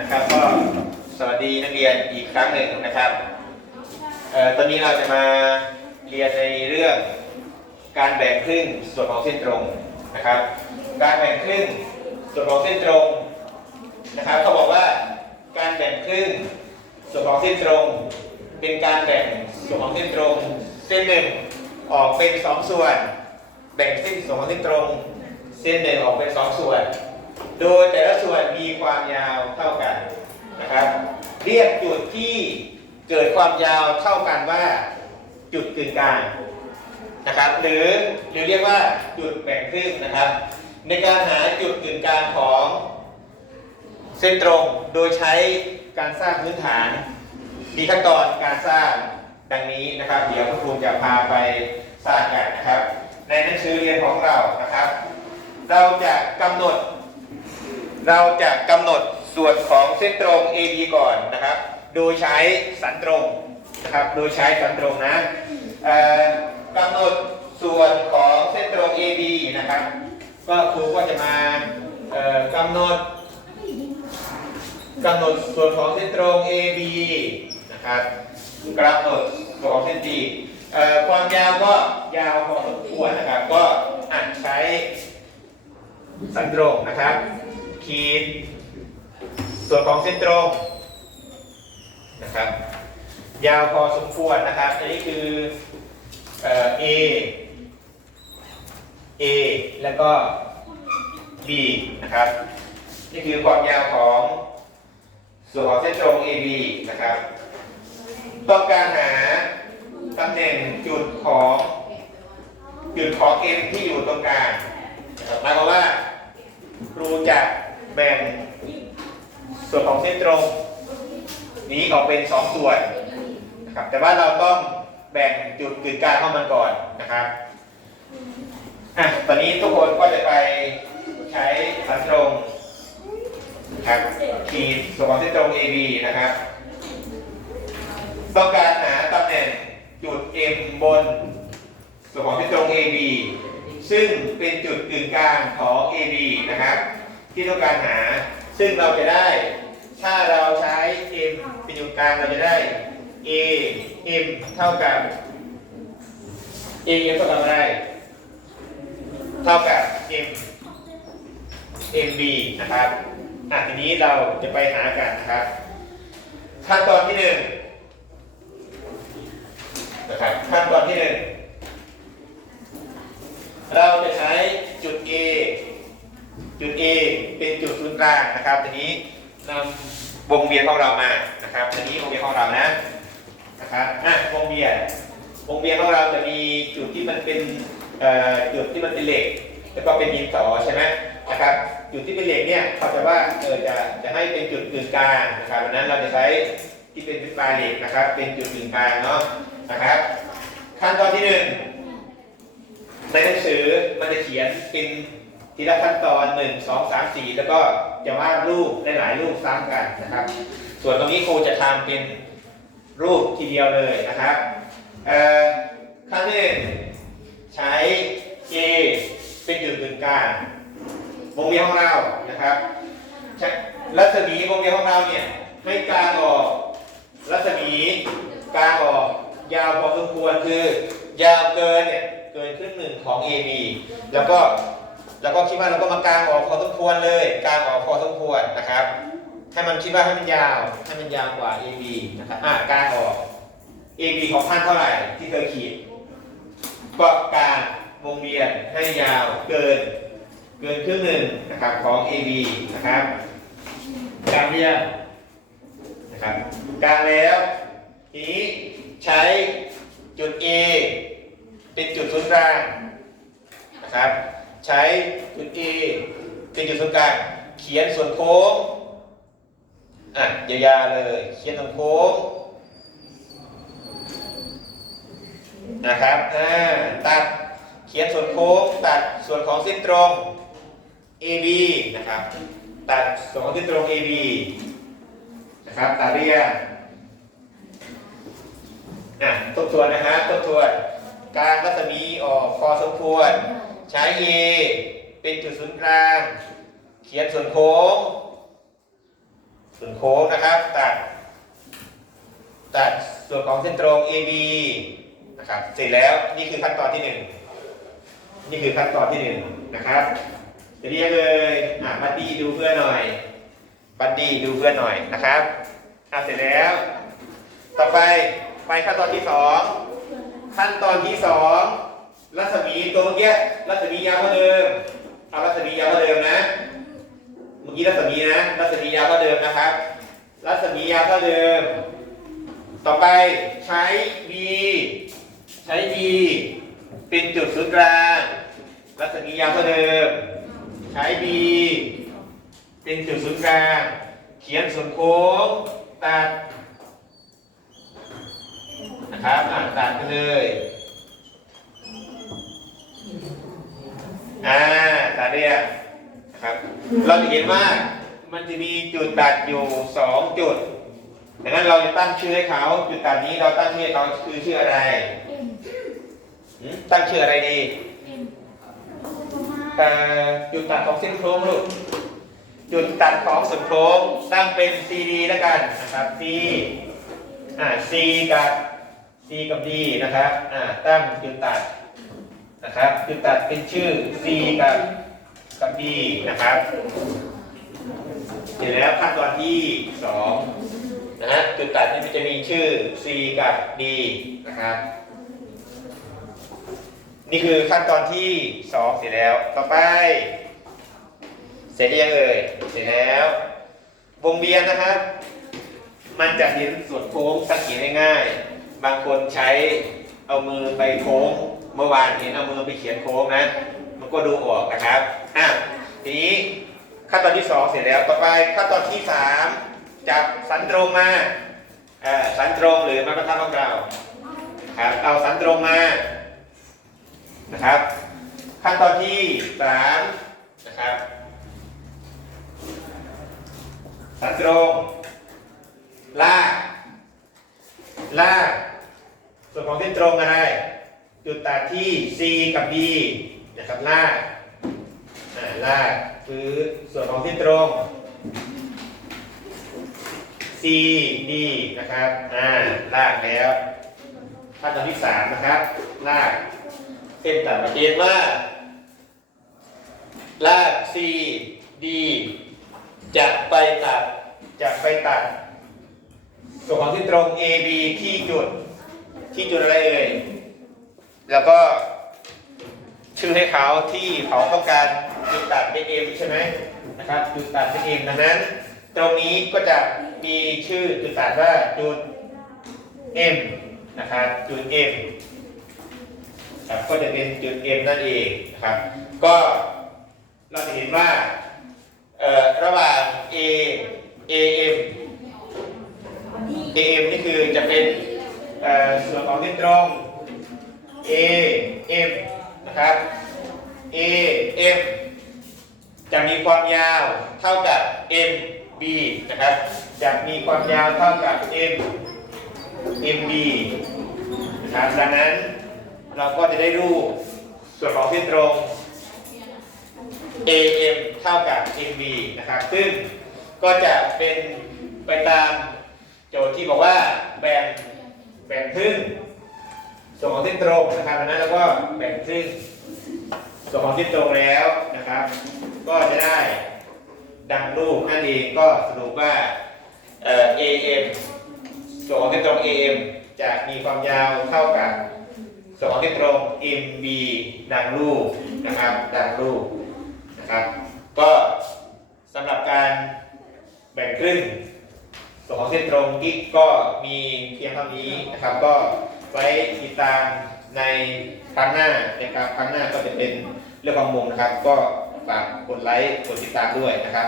นะครับก็สวัสดีนักเรียนอีกครั้งหนึ่งนะครับเอ่อตอนนี้เราจะมาเรียนในเรื่องการแบ่งครึ่งส่วนของเส้นตรงนะครับ การแบ่งครึ่งส่วนของเส้นตรงนะครับเขาบอกว่าการแบ่งครึ่งส่วนของเส้นตรง เป็นการแบ่งส่วนของเส้นตรง เส้นหนึ่งออกเป็นสองส่วน แบ่งเส้นส่วนของเส้นตรง เส้นหนึ่งออกเป็นสองส่วน โดยแต่ละส่วนมีความยาวเท่ากันนะครับ เรียกจุดที่เกิดความยาวเท่ากันว่าจุดกึ่งกลางนะครับหรือหรือเรียกว่าจุดแบ่งครึ่งนะครับ ในการหาจุดกึ่งกลางของเส้นตรงโดยใช้การสร้างพื้นฐาน มีขั้นตอนการสร้างดังนี้นะครับ เดี๋ยวคุณครูจะพาไปสร้างกันนะครับ ในหนังสือเรียนของเรานะครับ เราจะกำหนด เราจะกำหนดส่วนของเส้นตรง AB ก่อนนะครับ โดยใช้สันตรงนะครับ โดยใช้สันตรงนะเอ่อกำหนดส่วนของเส้นตรง AB นะครับ ก็ครูก็จะมาเอ่อกำหนดกำหนดส่วนของเส้นตรง AB นะครับกำหนดส่วนของเส้น D เอ่อความยาวก็ยาวพอสมควรนะครับ ก็อะใช้สันตรงนะครับ ขีด ส่วนของเส้นตรงนะครับ ยาวพอสมควรนะครับ อันนี้คือเอ่อ A A แล้วก็ B นะครับ นี่คือความยาวของส่วนของเส้นตรง AB นะครับ ต้องการหา ตำแหน่งจุดของจุดของ M ที่อยู่ตรงกลางนะครับหมายความว่าครูจะแบ่งส่วนของเส้นตรง นี้ออกเป็นสองส่วนนะครับแต่ว่าเราต้องแบ่งจุดกึ่งกลางเข้ามันก่อนนะครับอะตอนนี้ทุกคนก็จะไปใช้สันตรงครับขีดส่วนของเส้นตรง AB นะครับ ต้องการหาตำแหน จุด M บนส่วนของเส้นตรง AB ซึ่งเป็นจุดกึ่งกลางของ AB นะครับ ที่ต้องการหา ซึ่งเราจะได้ ถ้าเราใช้ M เป็นจุดกลางเราจะได้ A M เท่ากับ A M เท่ากับอะไร เท่ากับ M MB นะครับอะทีนี้เราจะไปหากันนะครับ ขั้นตอนที่หนึ่ง นะครับขั้นตอนที่หนึ่งเราจะใช้จุด A จุด A เป็นจุดศูนย์กลางนะครับทีนี้นำวงเวียนของเรามานะครับทีนี้วงเวียนของเรานะนะครับอะวงเวียนวงเวียนของเราจะมีจุดที่มันเป็นจุดที่มันเป็นเหล็ก แล้วก็เป็นดินสอใช่ไหมนะครับจุดที่เป็นเหล็กเนี่ยเขาจะว่าเออจะจะให้เป็นจุดกึ่งกลางนะครับดังนั้นเราจะใช้ที่เป็นปลายเหล็กนะครับ เป็นจุดกึ่งกลางเนาะ นะครับ ขั้นตอนที่หนึ่งในหนังสือมันจะเขียนเป็นทีละขั้นตอน1 2 3 4แล้วก็จะวาดรูปหลายรูปซ้ำกันนะครับ ส่วนตรงนี้ครูจะทำเป็นรูปทีเดียวเลยนะครับขั้นที่หนึ่งใช้ A เป็นจุดกึ่งกลางวงเวียนของเรานะครับรัศมีวงเวียนของเราเนี่ยให้กลางออกรัศมีกลางออก ยาวพอสมควรคือยาวเกินเนี่ยเกินครึ่งหนึ่งของ AB แล้วก็แล้วก็คิดว่าเราก็มากางออกพอสมควรเลยกางออกพอสมควรนะครับให้มันคิดว่าให้มันยาวให้มันยาวกว่า AB นะครับอ่ากางออก AB ของท่านเท่าไหร่ที่เคยขีดก็กางวงเวียนให้ยาวเกินเกินครึ่งหนึ่งนะครับของ AB นะครับกางเรียนนะครับกางแล้วทีนี้ ใช้จุด A เป็นจุดศูนย์กลางนะครับ ใช้จุด A เป็นจุดศูนย์กลางเขียนส่วนโค้งอะยาวๆเลย เขียนส่วนโค้งนะครับอ่าตัดเขียนส่วนโค้งตัดส่วนของเส้นตรง AB นะครับ ตัดส่วนของเส้นตรง AB นะครับตัดเรียง อะทบทวนนะฮะทบทวนการรัศมีออกพอสมควร ใช้ A เป็นจุดศูนย์กลาง เขียนส่วนโค้ง ส่วนโค้งนะครับ ตัด ตัดส่วนของเส้นตรง AB นะครับเสร็จแล้วนี่คือขั้นตอนที่หนึ่งนี่คือขั้นตอนที่หนึ่งนะครับจะเรียกเลยอะบัดดี้ดูเพื่อนหน่อย บัดดี้ดูเพื่อนหน่อยนะครับอะเสร็จแล้ว ต่อไป ไปขั้นตอนที่สองขั้นตอนที่สองรัศมีตัวเมื่อกี้รัศมียาวเท่าเดิมเอารัศมียาวเท่าเดิมนะ เมื่อกี้รัศมีนะรัศมียาวเท่าเดิมนะครับ รัศมียาวเท่าเดิม ต่อไปใช้ B ใช้ B เป็นจุดศูนย์กลางรัศมียาวเท่าเดิม ใช้ B เป็นจุดศูนย์กลางเขียนส่วนโค้งตัด นะครับอ่านตัดไปเลยอ่าตัดเรียครับ เราจะเห็นว่ามันจะมีจุดตัดอยู่สองจุดดังนั้นเราจะตั้งชื่อให้เขาจุดตัดนี้เราตั้งชื่อให้เขาคือชื่ออะไรตั้งชื่ออะไรดีแต่จุดตัดของเส้นโค้งลูกจุดตัดของเส้นโค้งตั้งเป็น CD แล้วกันนะครับ C อ่า C กับ C กับ D นะครับอ่าตั้งจุดตัดนะครับจุดตัดเป็นชื่อ C กับกับ D นะครับเสร็จแล้วขั้นตอนที่สองนะฮะจุดตัดนี่มันจะมีชื่อ C กับ D นะครับ นี่คือขั้นตอนที่สองเสร็จแล้ว ต่อไป เสร็จยังเอ่ยเสร็จแล้ว วงเวียนนะครับ มันจะเห็นส่วนโค้งสังเกตง่ายๆ บางคนใช้เอามือไปโค้ง เมื่อวานเห็นเอามือไปเขียนโค้งนะ มันก็ดูออกนะครับอะทีนี้ขั้นตอนที่สองเสร็จแล้ว ต่อไปขั้นตอนที่สามจับสันตรงมาอ่อสันตรงหรือไม้บรรทัดของเราครับเอาสันตรงมานะครับ ขั้นตอนที่สามนะครับสันตรงลากลาก ส่วนของเส้นตรงอะไรจุดตัดที่ C กับ D นะครับลากอ่าลากคือส่วนของเส้นตรง C D นะครับอ่าลากแล้วขั้นตอนที่สามนะครับลากเส้นตัดมาเรียนว่าลาก C D จะไปตัดจะไปตัด ส่วนของเส้นตรง A B ที่จุด ที่จุดอะไรเอ่ย แล้วก็ชื่อให้เขาที่เขาต้องการจุดตัดเป็น M ใช่ไหมนะครับจุดตัดเป็น M ดังนั้น ตรงนี้ก็จะมีชื่อจุดตัดว่าจุด M นะครับจุด M ครับก็จะเป็นจุด M นั่นเองนะครับ ก็เราจะเห็นว่าระหว่าง A AM AM นี่คือจะเป็น ส่วนของเส้นตรง A M นะครับ A M จะมีความยาวเท่ากับ M B นะครับ จะมีความยาวเท่ากับ M M B นะครับดังนั้นเราก็จะได้รูปส่วนของเส้นตรง A M เท่ากับ M B นะครับ ซึ่งก็จะเป็นไปตามโจทย์ที่บอกว่าแบ่ง แบ่งครึ่ง ส่วนของเส้นตรงนะครับดังนั้นเราก็แบ่งครึ่ง ส่วนของเส้นตรงแล้วนะครับ ก็จะได้ดังรูปนั่นเองก็สรุปว่าเอ่อ AM ส่วนของเส้นตรง AM จะมีความยาวเท่ากับส่วนของเส้นตรง MB ดังรูปนะครับดังรูปนะครับ ก็สำหรับการแบ่งครึ่ง ส่วนของเส้นตรงกิ๊กก็มีเพียงเท่านี้นะครับ ก็ไว้ติดตามในครั้งหน้านะครับครั้งหน้าก็จะเป็นเรื่องของวงนะครับ ก็ฝากกดไลค์กดติดตามด้วยนะครับ